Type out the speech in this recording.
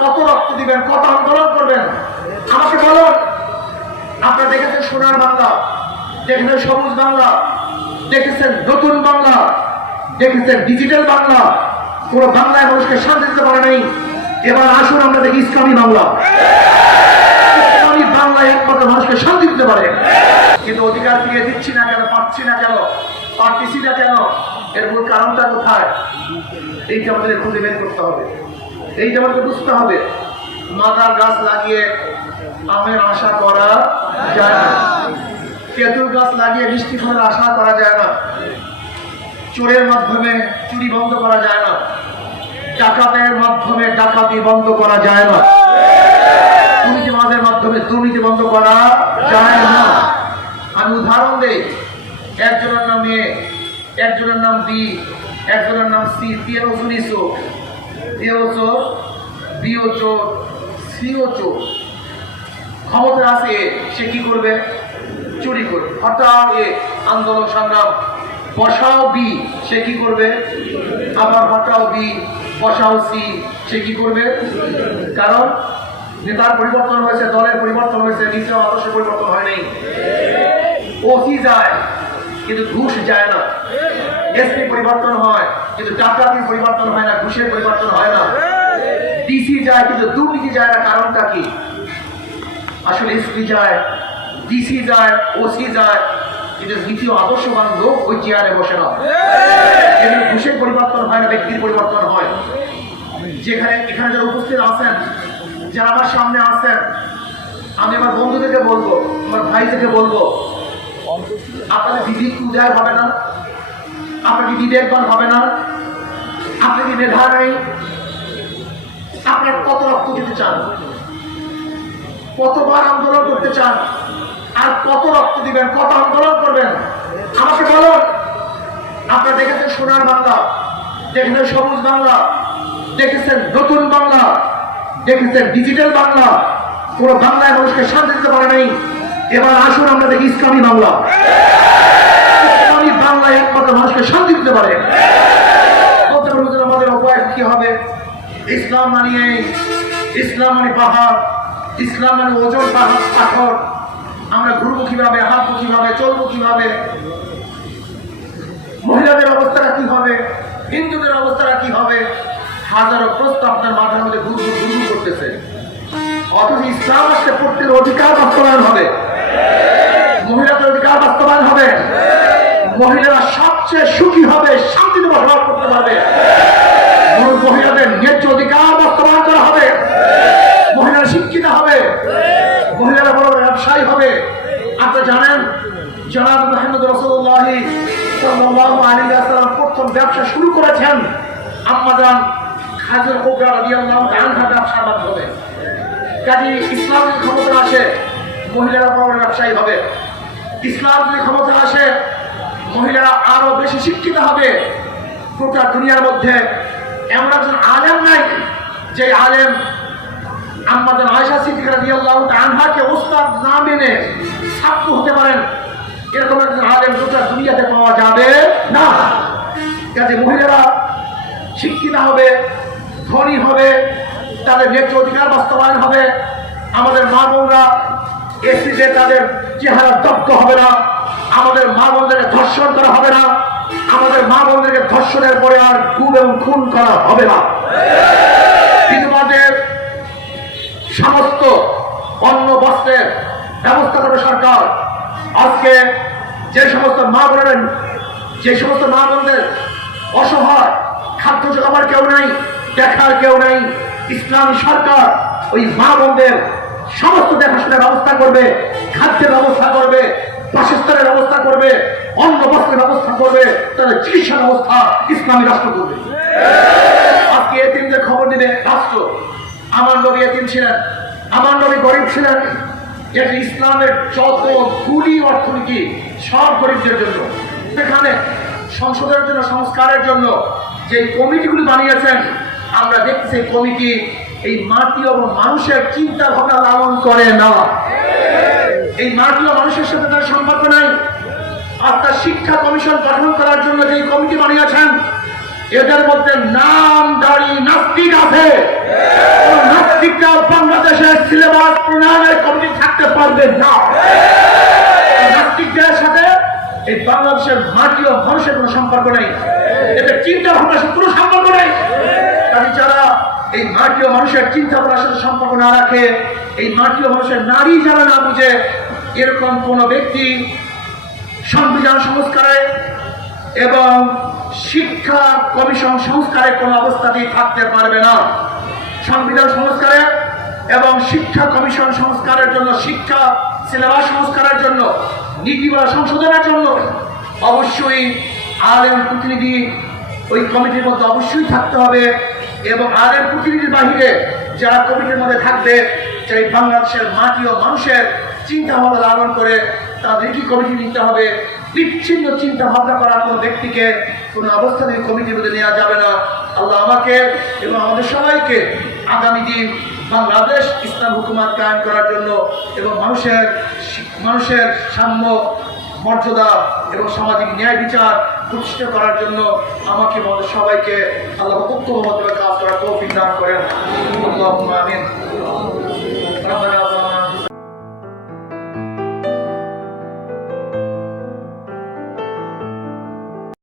কত রক্ত দিবেন, কত আন্দোলন করবেন? আমাকে বলুন, আপনারা দেখেছেন সোনার বাংলা, দেখেছেন সবুজ বাংলা, দেখেছেন নতুন বাংলা, দেখেছেন ডিজিটাল বাংলা কোন বাংলায় মানুষকে শান্তি দিতে পারে নাই। এবার আসুন আমরা দেখি ইসলামী বাংলা। ইসলামী বাংলায় একমাত্র মানুষকে শান্তি দিতে পারে। কিন্তু অধিকার ফিরিয়ে দিচ্ছি না কেন, পাচ্ছি না কেন, পারতেছি না কেন? এর মূল কারণটা কোথায়? এইটা আমাদের খুঁজে বের করতে হবে। এইটা আমাদের বুঝতে হবে মাদার গাছ লাগিয়ে আমের আশা করা যায় না। তেঁতুল গাছ লাগিয়ে মিষ্টি ফলের আশা করা যায় না। চোরের মাধ্যমে চুরি বন্ধ করা যায় না। ডাকাতের মাধ্যমে ডাকাতি বন্ধ করা যায় না। দুর্নীতিবাজের মাধ্যমে দুর্নীতি বন্ধ করা যায় না। আমি উদাহরণ দেই, একজনের নাম এ, একজনের নাম বি, একজনের নাম সি তিয়েরো চুরিশো এও চোর বিও ক্ষমতা আছে এ, সে কি করবে? চুরি করবে। হঠাৎ এ আন্দোলন সংগ্রাম বসাও বি সে কি করবে? আবার হটাও বি বসাও সি সে কি করবে? কারণ নেতার পরিবর্তন হয়েছে দলের পরিবর্তন হয়েছে নীতির আদর্শের পরিবর্তন হয় নাই। ওসি যায় কিন্তু ঘুষ যায় না। এসপি পরিবর্তন হয়, কিন্তু ডাকাতির পরিবর্তন হয় না, ঘুষের পরিবর্তন হয় না। ডিসি যায়, কিন্তু দুর্নীতি যায় না, কারণটা কি? আসলে এসপি যায় ডিসি যায় ওসি যায়, কিন্তু দ্বিতীয় আদর্শবান লোক ওই চেয়ারে বসে না। এখানে ঘুষের পরিবর্তন হয় না, ব্যক্তির পরিবর্তন হয়। যেখানে, এখানে যারা উপস্থিত আছেন, যারা আমার সামনে আছেন, আমি আমার বন্ধুদেরকে বলব, আমার ভাইদেরকে বলব আপনাদের বিবেক উদয় হবে না? আপনার কি বিবেকবান হবে না? আপনি কি মেধা নেই? আপনার কত রক্ত দিতে চান? কতবার আন্দোলন করতে চান? আর কত রক্ত দিবেন? কত আন্দোলন করবেন? আমাকে বলুন। আপনারা দেখেছেন সোনার বাংলা, দেখেছেন সবুজ বাংলা, দেখেছেন নতুন বাংলা, দেখেছেন ডিজিটাল বাংলা। কোন বাংলায় মানুষকে শান্তি দিতে পারে নাই। এবার আসুন, আমরা দেখি ইসলামী বাংলা। মানুষকে শান্তি দিতে পারে। আমাদের উপায় কি হবে? ইসলাম মানিয়ে ইসলাম মানে পাহাড়, ইসলাম মানে ওজন পাহাড়, পাথর। আমরা ঘুরবো কীভাবে, হাঁটবো কীভাবে, চলবো কীভাবে? মহিলাদের অবস্থাটা কি হবে? হিন্দুদের অবস্থাটা কি হবে? হাজারো প্রশ্ন আপনার মাথার মধ্যে ঘুর ঘুর করতেছে। অথচ ইসলাম আসলে প্রত্যেকের অধিকার বাস্তবায়ন হবে। মহিলাদের অধিকার বাস্তবায়ন হবে। মহিলারা সবচেয়ে সুখী হবে, শান্তিতে বসবাস করতে পারবে। মহিলাদের ন্যায্য অধিকার বাস্তবায়ন করা হবে। মহিলারা শিক্ষিত হবে। মহিলারা বড় ব্যবসায়ী হবে। আপনি জানেন, জনাব মাহমুদ রসুল্লাহ ওয়াসাল্লাম প্রথম ব্যবসা শুরু করেছেন আম্মাজান খাজুর কোবরা রাদিয়াল্লাহু আনহা ব্যবসার মাধ্যমে। কাজী ইসলাম ক্ষমতা আসে, মহিলারা বড় ব্যবসায়ী হবে। ইসলাম যদি ক্ষমতা আসে মহিলারা আরও বেশি শিক্ষিত হবে। গোটা দুনিয়ার মধ্যে এমন একজন আলেম নাই যে আলেম আমাদের আয়সা সিদ্দিক রাদিয়াল্লাহু আনহাকে উস্তাদ না মেনে ছাত্র হতে পারেন। এরকম একজন আলেম গোটা দুনিয়াতে পাওয়া যাবে না। কাজে মহিলারা শিক্ষিত হবে, ধনী হবে, তাদের ন্যায্য অধিকার বাস্তবায়ন হবে। আমাদের মা বোনরা এসিতে তাদের চেহারা দগ্ধ হবে না। আমাদের মা বোনদেরকে ধর্ষণ করা হবে না। আমাদের মা বোনদেরকে ধর্ষণের পরে আর গুম এবং খুন করা হবে না। বিধবাদের সমস্ত অন্ন, বস্ত্রের ব্যবস্থা করবে সরকার। আজকে যে সমস্ত মা বোনেরা, যে সমস্ত মা বোনদের অসহায় খাদ্য জোগাবার কেউ নাই, দেখার কেউ নাই, ইসলামী সরকার ওই মা বোনদের সমস্ত দেখাশোনার ব্যবস্থা করবে, খাদ্যের ব্যবস্থা করবে বাসস্থানের ব্যবস্থা করবে অন্ন বস্ত্রের ব্যবস্থা করবে তাদের চিকিৎসা ব্যবস্থা ইসলামী রাষ্ট্র করবে। আজকে এতিমদের খবর দিলে, রাষ্ট্র, আমার নবী এতিম ছিলেন, আমার নবী গরিব ছিলেন এটি ইসলামের যত গুলি অর্থনীতি, সব গরিবদের জন্য। সেখানে সংসদের জন্য, সংস্কারের জন্য যে কমিটিগুলি বানিয়েছেন, আমরা দেখছি কমিটি এই মাটি এবং মানুষের চিন্তা ভাবনা লালন করে না। এই মাটিও মানুষের সাথে তার সম্পর্ক নাই। আর তার শিক্ষা কমিশন গঠন করার জন্য যেই কমিটি বানিয়েছেন, এদের মধ্যে নাম দাড়ি নাস্তিক আছে। নাস্তিকরা বাংলাদেশের সিলেবাস প্রণয়নের কমিটি থাকতে পারবে না। নাস্তিকদের সাথে এই বাংলাদেশের ভারতীয় মানুষের কোনো সম্পর্ক নেই। এতে চিন্তা ভাবনার সাথে কোনো সম্পর্ক নেই। কারণ যারা এই ভারতীয় মানুষের চিন্তা ভাবনার সাথে সম্পর্ক না রাখে, এই মাটি মানুষের নারী যারা না বুঝে এরকম কোন ব্যক্তি সংবিধান সংস্কারে এবং শিক্ষা কমিশন সংস্কারে কোনো অবস্থাতেই থাকতে পারবে না। সংবিধান সংস্কারে এবং শিক্ষা কমিশন সংস্কারের জন্য, শিক্ষা সিলেবাস সংস্কারের জন্য নীতিমালা সংশোধনের জন্য অবশ্যই আরএম প্রতিনিধি ওই কমিটির মধ্যে অবশ্যই থাকতে হবে এবং আরএম প্রতিনিধির বাহিরে যারা কমিটির মধ্যে থাকবে সেই বাংলাদেশের মাটি ও মানুষের চিন্তা ভাবনা লালন করে তাদের কি কমিটি নিতে হবে। বিচ্ছিন্ন চিন্তা ভাবনা করা কোনো ব্যক্তিকে কোনো অবস্থানে কমিটির মধ্যে নেওয়া যাবে না। আল্লাহ আমাকে এবং আমাদের সবাইকে আগামী দিন বাংলাদেশ ইসলাম হুকুমাত কায়েম করার জন্য এবং মানুষের মানুষের সাম্য, মর্যাদা এবং সামাজিক ন্যায় বিচার প্রতিষ্ঠা করার জন্য আমাকে আমাদের সবাইকে আল্লাহ ঐক্যবদ্ধভাবে কাজ করার তৌফিক দান করেন। আল্লাহুম্মা আমিন।